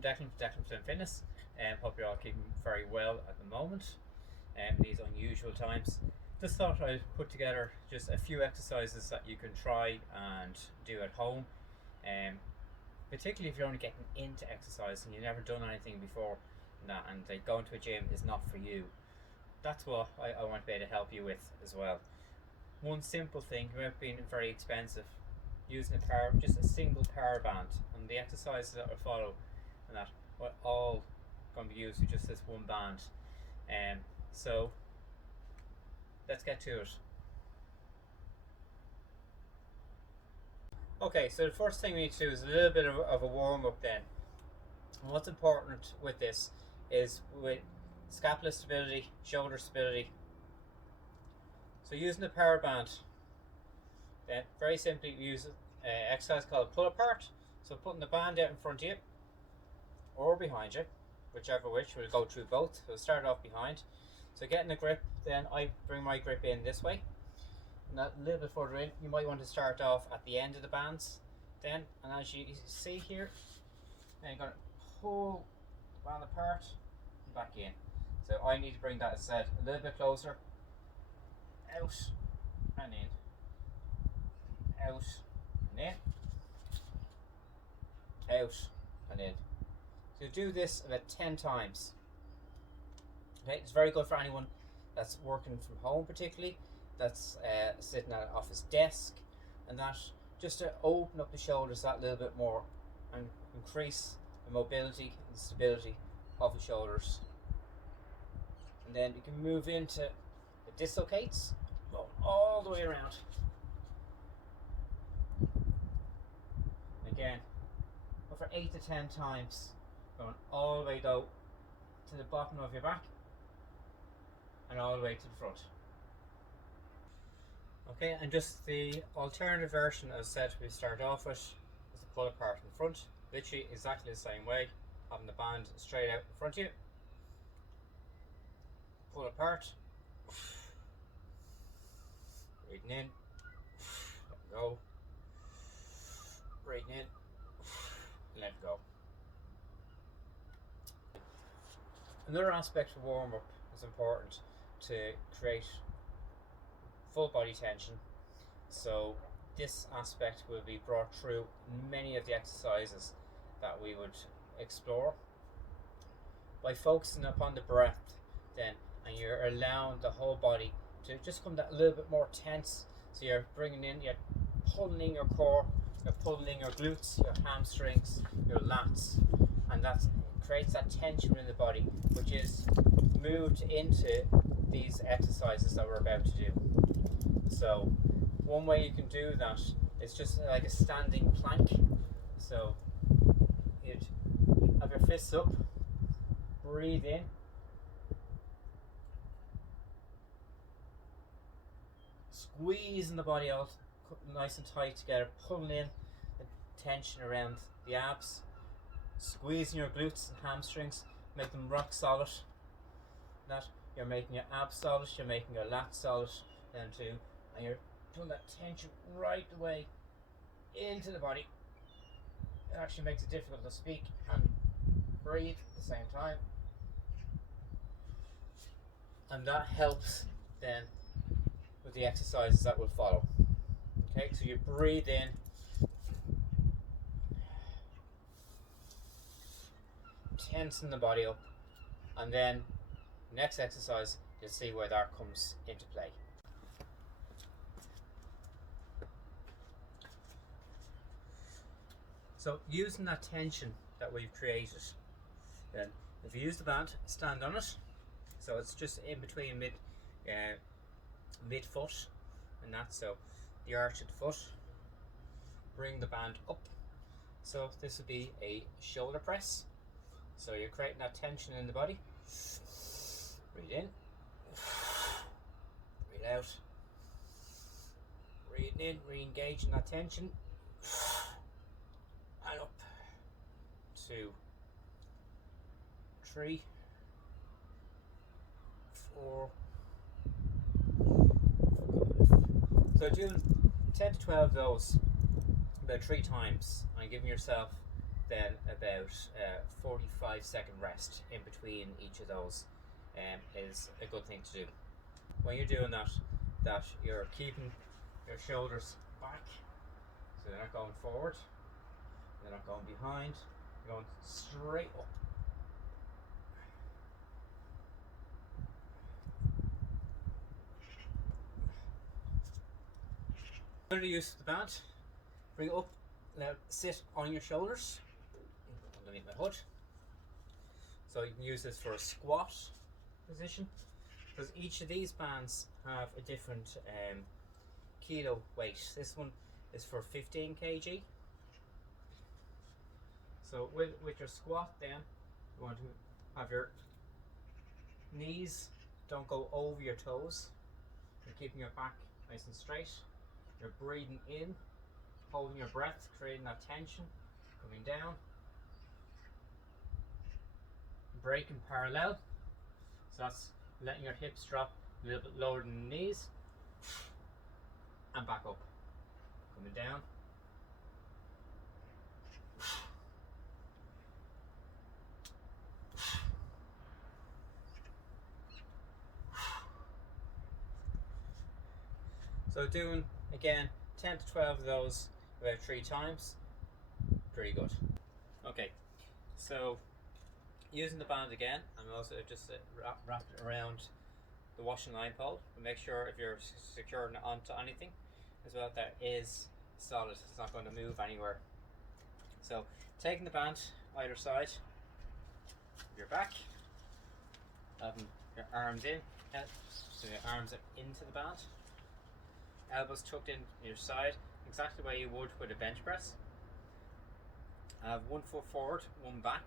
from Declan Flynn Fitness. Hope you're all keeping very well at the moment in these unusual times. Just thought I'd put together just a few exercises that you can try and do at home. Particularly if you're only getting into exercise and you've never done anything before and like going to a gym is not for you. That's what I want to be able to help you with as well. One simple thing without being very expensive, using just a single power band, and the exercises that will follow and that are all going to be used with just this one band. So let's get to it. Okay, so the first thing we need to do is a little bit of a warm up then. And what's important with this is with scapula stability, shoulder stability. So using the power band, then very simply we use an exercise called pull apart. So putting the band out in front of you or behind you, whichever which, we'll go through both. We'll start off behind. So getting a grip, then I bring my grip in this way. And a little bit further in, you might want to start off at the end of the bands then, and as you see here, then you're going to pull the band apart and back in. So I need to bring that, as I said, a little bit closer, out and in, out and in, out and in. So do this about 10 times. Okay, it's very good for anyone that's working from home, particularly that's sitting at an office desk, and that just to open up the shoulders that little bit more and increase the mobility and stability of the shoulders. And then you can move into the dislocates, go all the way around. Again, go for 8 to 10 times, going all the way though to the bottom of your back and all the way to the front. Okay, and just the alternative version, as I said, we start off with is the pull apart in front, literally exactly the same way, having the band straight out in front of you. Pull apart, breathing in, let go, breathing in, let go. Another aspect of warm up is important to create full body tension. So this aspect will be brought through many of the exercises that we would explore. By focusing upon the breath then, and you're allowing the whole body to just come that little bit more tense. So you're bringing in, you're pulling in your core, you're pulling in your glutes, your hamstrings, your lats, and that creates that tension in the body, which is moved into these exercises that we're about to do. So one way you can do that is just like a standing plank. So you'd have your fists up, breathe in, squeezing the body out nice and tight together, pulling in the tension around the abs, squeezing your glutes and hamstrings, make them rock solid. That you're making your abs solid, you're making your lats solid then too, and you're pulling that tension right away into the body. It actually makes it difficult to speak and breathe at the same time, and that helps then with the exercises that will follow. Okay, so you breathe in, tensen the body up, and then next exercise you'll see where that comes into play. So using that tension that we've created, then if you use the band, stand on it, so it's just in between mid foot and that, so the arch of the foot, bring the band up. So this would be a shoulder press, so you're creating that tension in the body. Breathe in, breathe out, breathing in, re-engaging that tension, and up. 2, 3, 4, 5. So doing 10 to 12 of those about 3 times and giving yourself then about 45-second rest in between each of those is a good thing to do. When you're doing that you're keeping your shoulders back, so they're not going forward, they're not going behind, you're going straight up. Under the use of the band, bring it up, now sit on your shoulders underneath my hood. So you can use this for a squat position, because each of these bands have a different kilo weight. This one is for 15 kg. So with your squat then, you want to have your knees don't go over your toes. You're keeping your back nice and straight. You're breathing in, holding your breath, creating that tension, coming down. Breaking parallel. So that's letting your hips drop a little bit lower than the knees. And back up. Coming down. So doing again 10 to 12 of those about 3 times. Pretty good. Okay, so using the band again, I'm also just wrap it around the washing line pole, but make sure if you're securing it onto anything as well that is solid, it's not going to move anywhere. So taking the band either side of your back, having your arms in, so your arms are into the band, elbows tucked in your side, exactly where you would with a bench press. Have one foot forward, one back,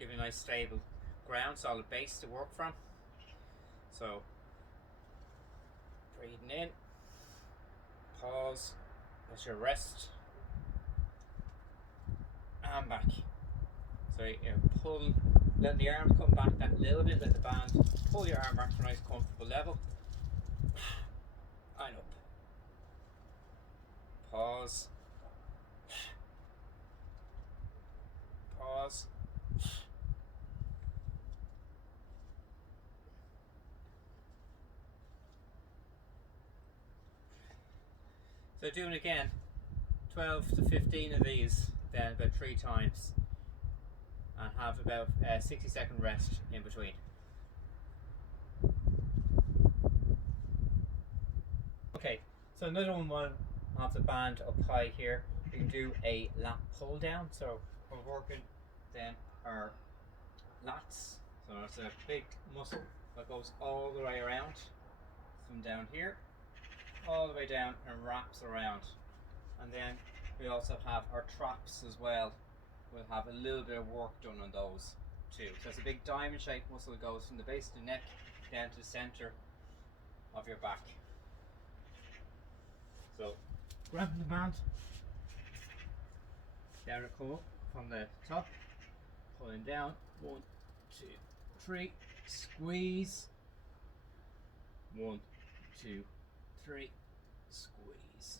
give you a nice stable ground, solid base to work from. So breathing in, pause, that's your rest, and back. So you pull, let the arms come back that little bit, let the band pull your arm back to a nice comfortable level, and up. Pause, pause, so doing again 12 to 15 of these then about 3 times, and have about a 60-second rest in between. Okay, so another one of the band up high here, we can do a lat pull down. So we're working then our lats. So it's a big muscle that goes all the way around from down here, all the way down and wraps around. And then we also have our traps as well. We'll have a little bit of work done on those too. So it's a big diamond shaped muscle that goes from the base of the neck down to the center of your back. So grabbing the band, down it come up from the top, pulling down, 1, 2, 3, squeeze, 1, 2, 3, squeeze.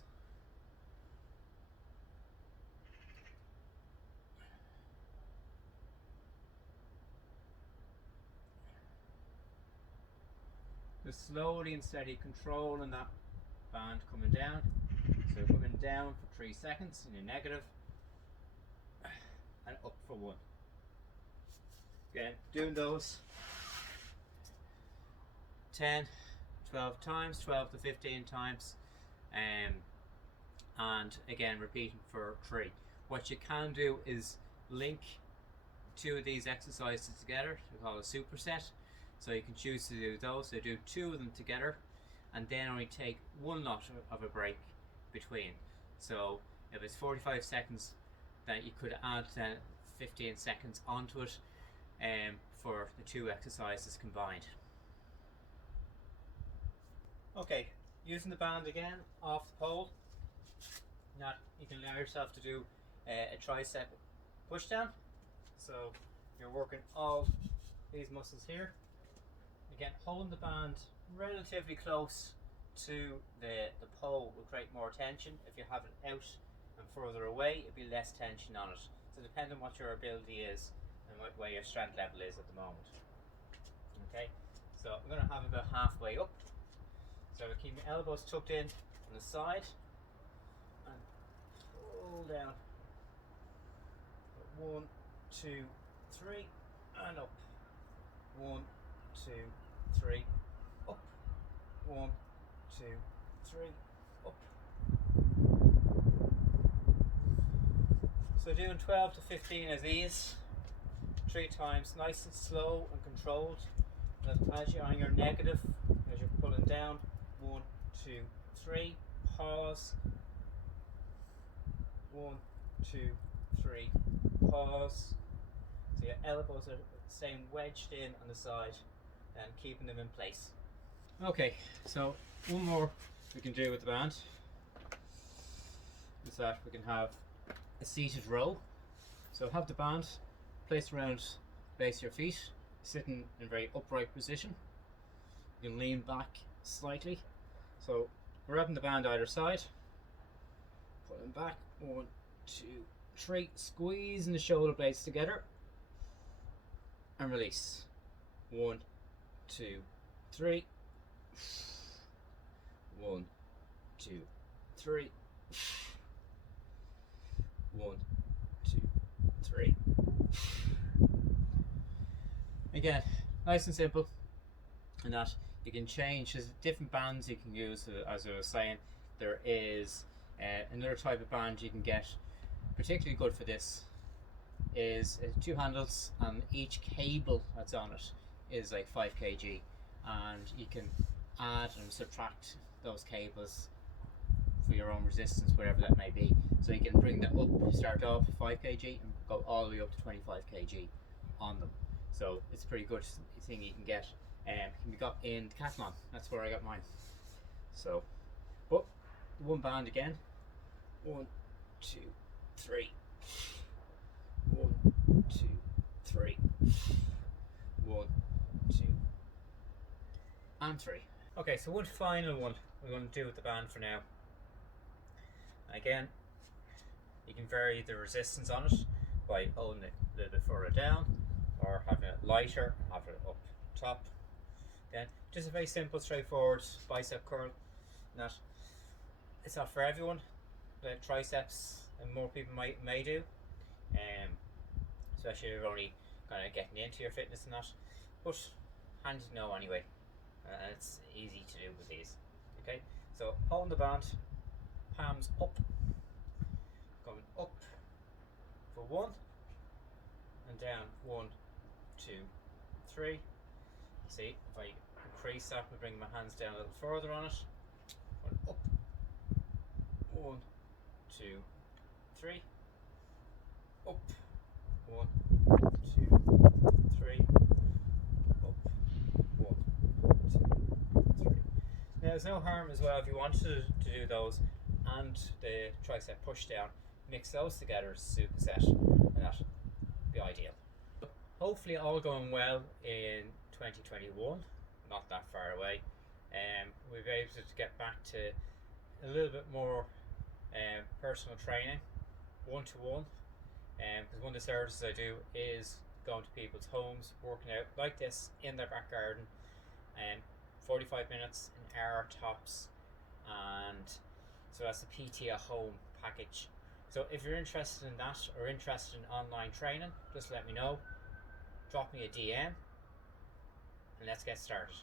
Just slowly and steady controlling that band coming down. So coming down for 3 seconds in a negative, and up for 1. Again, doing those 10, 12 times, 12 to 15 times, and again repeating for 3. What you can do is link 2 of these exercises together, we call a superset. So you can choose to do those, so do 2 of them together, and then only take 1 lot of a break between. So if it's 45 seconds, then you could add then 15 seconds onto it for the 2 exercises combined. Okay, using the band again off the pole. Now you can allow yourself to do a tricep push down. So you're working all these muscles here. Again, holding the band relatively close to the pole will create more tension. If you have it out and further away, it'll be less tension on it. So depending on what your ability is and where your strength level is at the moment. Okay, so I'm going to have about halfway up. So we keep my elbows tucked in on the side and pull down. 1, 2, 3, and up. 1, 2, 3, up. 1, 2, 3, up. So doing 12 to 15 of these 3 times, nice and slow and controlled. As you're on your negative, as you're pulling down, 1, 2, 3, pause. 1, 2, 3, pause. So your elbows are staying wedged in on the side and keeping them in place. Okay, so one more we can do with the band is that we can have a seated row. So have the band placed around the base of your feet, sitting in a very upright position. You can lean back slightly. So we're having the band either side. Pulling back, 1, 2, 3, squeezing the shoulder blades together and release. 1, 2, 3. 1, 2, 3. 1, 2, 3. Again, nice and simple, and that you can change. There's different bands you can use. As I was saying, there is another type of band you can get, particularly good for this, is 2 handles, and each cable that's on it is like 5 kg, and you can add and subtract those cables for your own resistance, whatever that may be. So you can bring that up, start off 5 kg and go all the way up to 25 kg on them. So it's a pretty good thing you can get. Can be got in Decathlon. That's where I got mine. So, but one band again. 1, 2, 3. 1, 2, 3. 1, 2, and 3. Okay, so one final one we're going to do with the band for now. Again, you can vary the resistance on it by holding it a little bit further down, or having it lighter, having it up top. Again, just a very simple, straightforward bicep curl. That it's not for everyone. The triceps, and more people may do, especially if you're only kind of getting into your fitness and that. But handy to know anyway, and it's easy to do with these. Okay, so holding the band, palms up, going up for 1, and down 1, 2, 3. See, if I increase that, I bring my hands down a little further on it. Going up, 1, 2, 3. Up, 1, 2, 3. Up, 1, 2, 3. Now there's no harm as well if you wanted to do those and the tricep push down, mix those together as a superset, and that'd be ideal. Hopefully all going well in 2021, not that far away. We've been able to get back to a little bit more personal training, one-to-one, because one of the services I do is going to people's homes, working out like this in their back garden, 45 minutes, an hour tops, and so that's the PT at home package. So if you're interested in that, or interested in online training, just let me know, drop me a DM, and let's get started.